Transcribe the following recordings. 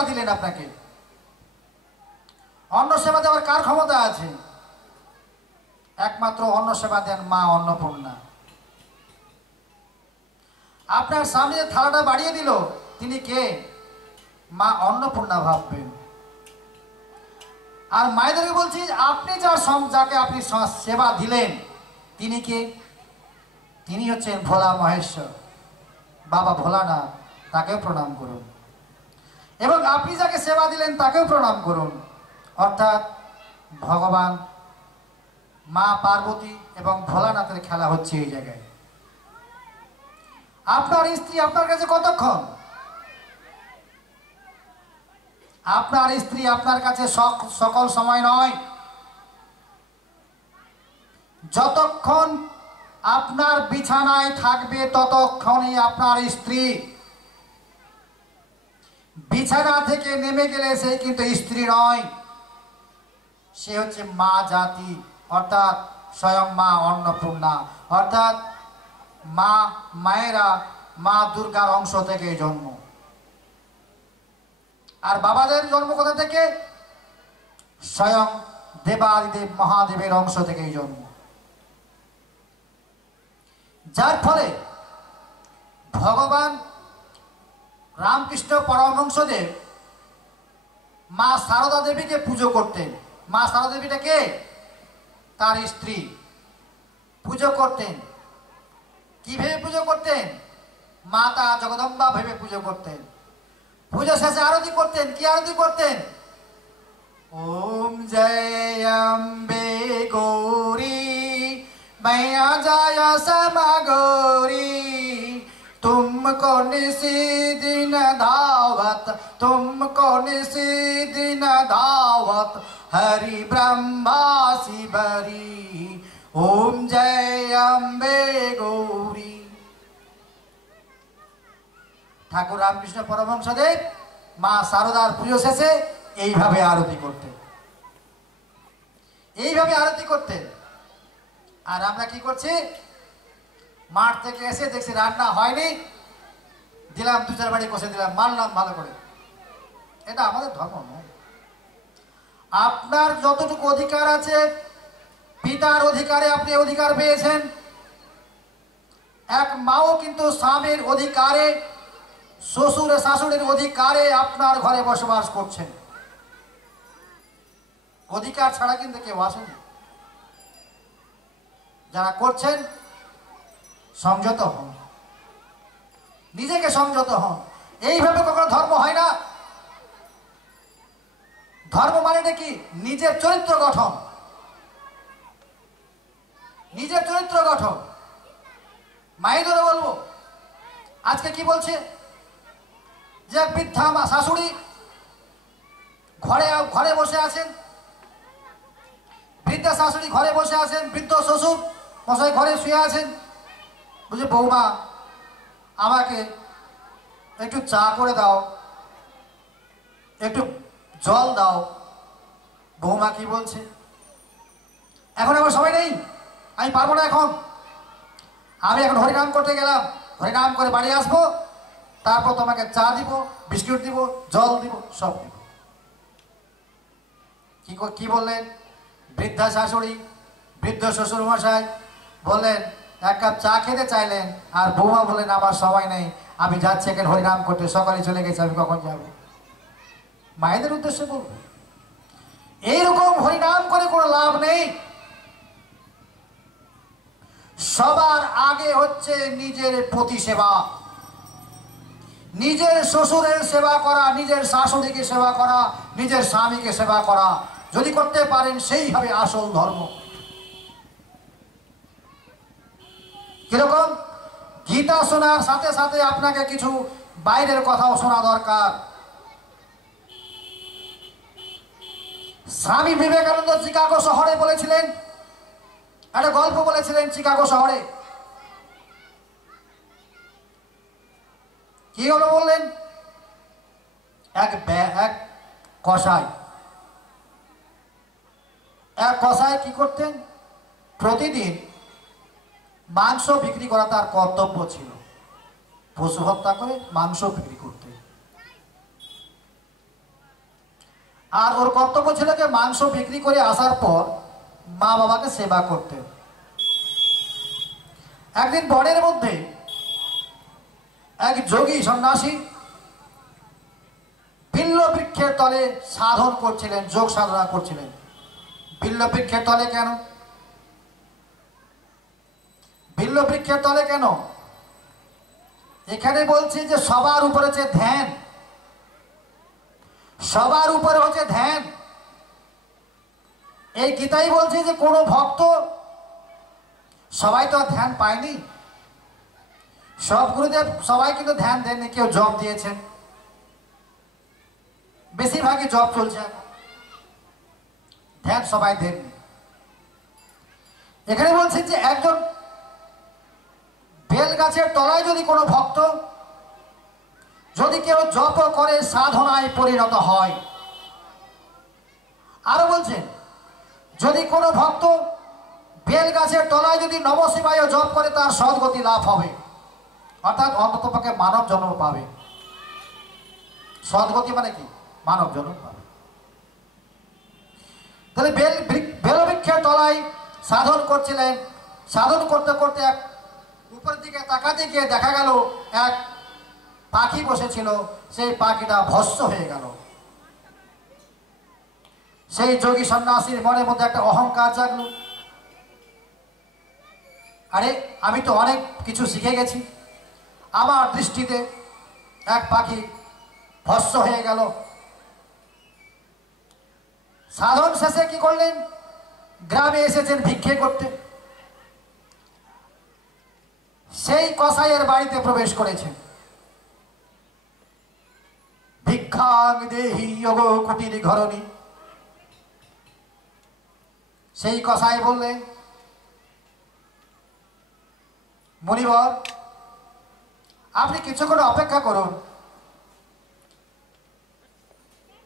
সেবা দিলেন আপনাকে। অন্ন সেবা দেওয়ার কার ক্ষমতা আছে? একমাত্র অন্ন সেবা দেন মা অন্নপূর্ণা। আপনার সামনে থালাটা বাড়িয়ে দিল, তিনি কে? মা অন্নপূর্ণা ভাববেন। আর মায়েদেরকে বলছি, আপনি যাকে আপনি সেবা দিলেন তিনি কে? তিনি হচ্ছেন ভোলা মহেশ্বর, বাবা ভোলানাথ, তাকেও প্রণাম করুন। এবং আপনি যাকে সেবা দিলেন তাকেও প্রণাম করুন। অর্থাৎ ভগবান, মা পার্বতী এবং ভোলানাথের খেলা হচ্ছে এই জায়গায়। আপনার স্ত্রী আপনার কাছে কতক্ষণ? আপনার স্ত্রী আপনার কাছে সকল সময় নয়। যতক্ষণ আপনার বিছানায় থাকবে ততক্ষণই আপনার স্ত্রী। বিছানা থেকে নেমে গেলে সে কিন্তু স্ত্রী নয়, সে হচ্ছে মা জাতি, অর্থাৎ স্বয়ং মা অন্নপূর্ণা, অর্থাৎ মায়েরা মা দুর্গার অংশ থেকে জন্ম। আর বাবাদের জন্ম কোথা থেকে? স্বয়ং দেবাদিদেব মহাদেবের অংশ থেকেই জন্ম। যার ফলে ভগবান রামকৃষ্ণ পরমহংসদেব মা সারদা দেবীকে পুজো করতেন। মা সারদা দেবীটা কে? তার স্ত্রী। পুজো করতেন কি ভেবে পুজো করতেন? মাতা জগদম্বা ভেবে পুজো করতেন। পুজো শেষে আরতি করতেন। কি আরতি করতেন? ওম জয় অম্বে গৌরী मैया जय समगौरी तुमको निसी दिन धावत तुमको निसी दिन धावत हरि ब्रह्मा शिवरी ओम जय अम्बे गौरी। ঠাকুর রামকৃষ্ণ পরমহংসদেব মা শারদার পুজো শেষে এইভাবে আরতি করতেন, এইভাবে আরতি করতেন। আর আমরা কি করছি? মাঠ থেকে এসে দেখছি রান্না হয়নি, দিলাম দু চার বাড়ি কষে দিলাম, মারলাম ভালো করে। এটা আমাদের ধর্ম নয়। আপনার যতটুকু অধিকার আছে, পিতার অধিকারে আপনি অধিকার পেয়েছেন। এক মাও কিন্তু স্বামীর অধিকারে, শ্বশুর শাশুড়ির অধিকারে আপনার ঘরে বসবাস করছেন। অধিকার ছাড়া কিন্তু কেউ আসেনি। যারা করছেন সংযত হন, নিজেকে সংযত হন। এইভাবে কখনো ধর্ম হয় না। ধর্ম মানে কি? নিজের চরিত্র গঠন, নিজের চরিত্র গঠন। মায়েদেরও বলবো, আজকে কি বলছে যে বৃদ্ধা মা শাশুড়ি ঘরে বসে আছেন, বৃদ্ধা শাশুড়ি ঘরে বসে আছেন, বৃদ্ধ শ্বশুর মশাই ঘরে শুয়ে আছেন। বুঝে বৌমা আমাকে একটু চা করে দাও, একটু জল দাও। বৌমা কি বলছে? এখন আমার সময় নেই, আমি পারবো না এখন। আমি এখন হরিনাম করতে গেলাম, হরিনাম করে বাড়ি আসবো, তারপর তোমাকে চা দিব, বিস্কুট দিব, জল দিব, সব দিব। কি বললেন? বৃদ্ধা শাশুড়ি বৃদ্ধ শ্বশুর মশাই বললেন এক কাপ চা খেতে চাইলেন, আর বৌমা বললেন আমার সময় নেই, আমি যাচ্ছি এখন হরিনাম করতে, সকালে চলে গেছে, আমি কখন যাব? মায়েদের উদ্দেশ্যে বলবো, এইরকম হরিনাম করে কোনো লাভ নেই। সবার আগে হচ্ছে নিজের প্রতি সেবা, নিজের শ্বশুরের সেবা করা, নিজের শাশুড়িকে সেবা করা, নিজের স্বামীকে সেবা করা। যদি করতে পারেন সেই হবে আসল ধর্ম। কিরকম? গীতা শোনার সাথে সাথে আপনাকে কিছু বাইরের কথাও শোনা দরকার। স্বামী বিবেকানন্দ চিকাগো শহরে বলেছিলেন, একটা গল্প বলেছিলেন চিকাগো শহরে। কি হলো বললেন? এক কসাই কি করতেন? প্রতিদিন মাংস বিক্রি করা তার কর্তব্য ছিল। পশু হত্যা করে মাংস বিক্রি করতেন। আর ওর কর্তব্য ছিল যে মাংস বিক্রি করে আসার পর মা বাবাকে সেবা করতে। একদিন বনের মধ্যে এক যোগী সন্ন্যাসী বিল্ল বৃক্ষের তলে সাধন করছিলেন, যোগ সাধনা করছিলেন। বিল্ল বৃক্ষের তলে কেন? বিল্ল বৃক্ষের তলে কেন? এখানে বলছি যে সবার উপরে যে ধ্যান, সবার উপরে হচ্ছে ধ্যান। এই গীতাই বলছে যে কোনো ভক্ত, সবাই তো ধ্যান পায়নি, সব গুরুদেব সবাই কিন্তু ধ্যান দেননি। কেউ জব দিয়েছেন, বেশিরভাগই জব চলছে, ধ্যান সবাই দেননি। এখানে বলছে যে একজন বেল গাছের তলায় যদি কোনো ভক্ত, যদি কেউ জপ করে সাধনায় পরিণত হয়। আরো বলছেন যদি কোনো ভক্ত বেল গাছের তলায় যদি নমঃ শিবায় জপ করে তার সদ্গতি লাভ হবে, অর্থাৎ অন্ততপক্ষে মানব জন্ম পাবে। সদ্গতি মানে কি? মানব জন্ম পাবে। তাহলে বেল বৃক্ষের তলায় সাধন করছিলেন। সাধন করতে করতে এক উপরের দিকে তাকাতে গিয়ে দেখা গেল এক পাখি বসেছিল, সেই পাখিটা ভস্ম হয়ে গেল। সেই যোগী সন্ন্যাসীর মনের মধ্যে একটা অহংকার জাগলো, আরে আমি তো অনেক কিছু শিখে গেছি, আমার দৃষ্টিতে এক পাখি ভস্ম হয়ে গেল। সাধন শেষে কি করলেন? গ্রামে এসেছেন ভিক্ষে করতে, সেই কসাইয়ের বাড়িতে প্রবেশ করেছেন। ভিক্ষাং দেহি যোগ কুটির ঘরণী। সেই কসাই বললেন, মুনিবর আপনি কিছুক্ষণ অপেক্ষা করুন,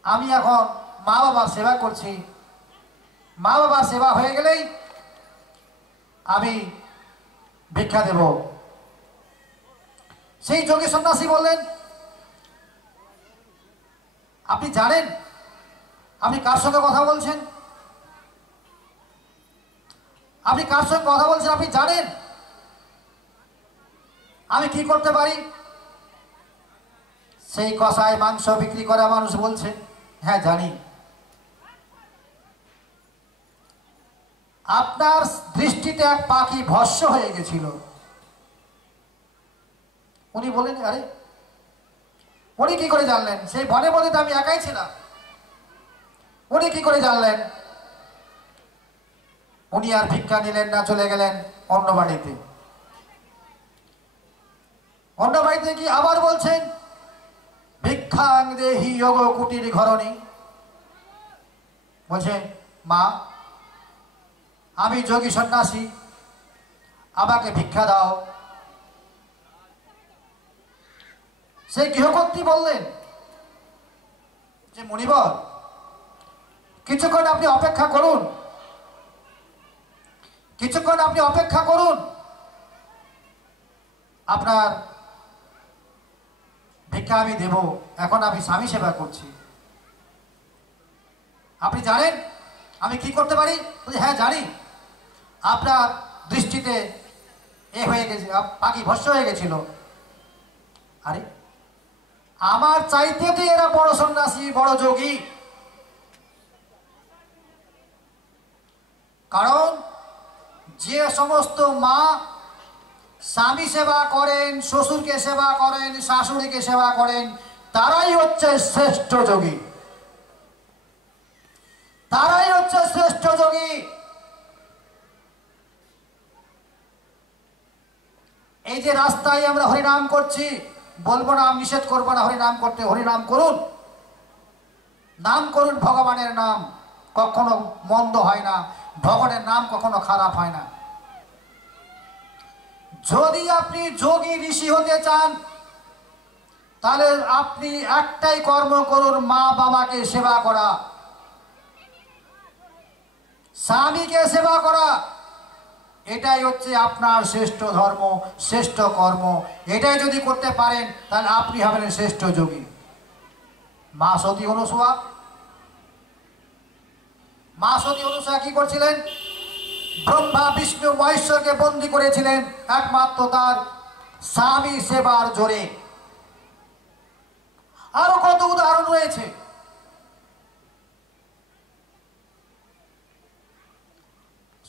আমি এখন মা বাবার সেবা করছি, মা বাবার সেবা হয়ে গেলেই আমি ভিক্ষা দেব। সেই যোগী সন্ন্যাসী বললেন, আপনি জানেন আপনি কার সঙ্গে কথা বলছেন? আপনি কার সঙ্গে কথা বলছেন আপনি জানেন? আমি কি করতে পারি? সেই কসাই মাংস বিক্রি করা মানুষ বলছে, হ্যাঁ জানি। আপনার দৃষ্টিতে এক পাখি ভস্ম হয়ে গেছিল। উনি বলেন, আরে উনি কি করে জানলেন? সেই বনের মধ্যে তো আমি একাই ছিলাম, উনি কি করে জানলেন? উনি আর ভিক্ষা নিলেন না, চলে গেলেন অন্য বাড়িতে। অন্য বাড়িতে কি আবার বলছেন, ভিক্ষাং দেহি যোগ কুটির ঘরণী। বলছেন, মা আমি যোগী সন্ন্যাসী, আমাকে ভিক্ষা দাও। সেই গৃহকর্ত্রী বললেন যে মুনিবর কিছুক্ষণ আপনি অপেক্ষা করুন, কিছুক্ষণ আপনি অপেক্ষা করুন, আপনার ভিক্ষা আমি দেব, এখন আমি স্বামী সেবা করছি। আপনি জানেন আমি কি করতে পারি? হ্যাঁ জানি। আপনার দৃষ্টিতে এ হয়ে গেছে, পাখি ভস্ম হয়ে গেছিল। আরে আমার চাইতে তো এরা বড় সন্ন্যাসী, বড় যোগী। কারণ যে সমস্ত মা স্বামী সেবা করেন, শ্বশুরকে সেবা করেন, শাশুড়িকে সেবা করেন, তারাই হচ্ছে শ্রেষ্ঠ যোগী, তারাই হচ্ছে শ্রেষ্ঠ যোগী। এই যে রাস্তায় আমরা হরিনাম করছি, বলবো না, নিষেধ করবো না হরিনাম করতে, হরিনাম করুন, নাম করুন ভগবানের নাম, কখনো মন্দ হয় না, ভগবানের নাম কখনো খারাপ হয় না। যদি আপনি যোগী ঋষি হতে চান তাহলে আপনি একটাই কর্ম করুন, মা বাবাকে সেবা করা, স্বামীকে সেবা করা। এটাই হচ্ছে আপনার শ্রেষ্ঠ ধর্ম, শ্রেষ্ঠ কর্ম। এটাই যদি করতে পারেন তাহলে আপনি হবেন শ্রেষ্ঠ যোগী। মা সতী অনুসূয়া মা সতী অনুসূয়া কি করছিলেন? ব্রহ্মা বিষ্ণু মহেশ্বরকে বন্দী করেছিলেন একমাত্র তার স্বামী সেবার জোরে। আরো কত উদাহরণ রয়েছে।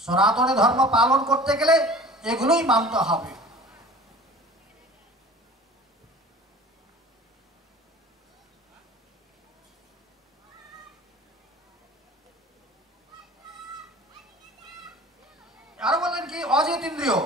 সনাতনী ধর্ম পালন করতে গেলে এগুলোই মানতে হবে। আরো বললেন কি অজিত ইন্দ্রিয়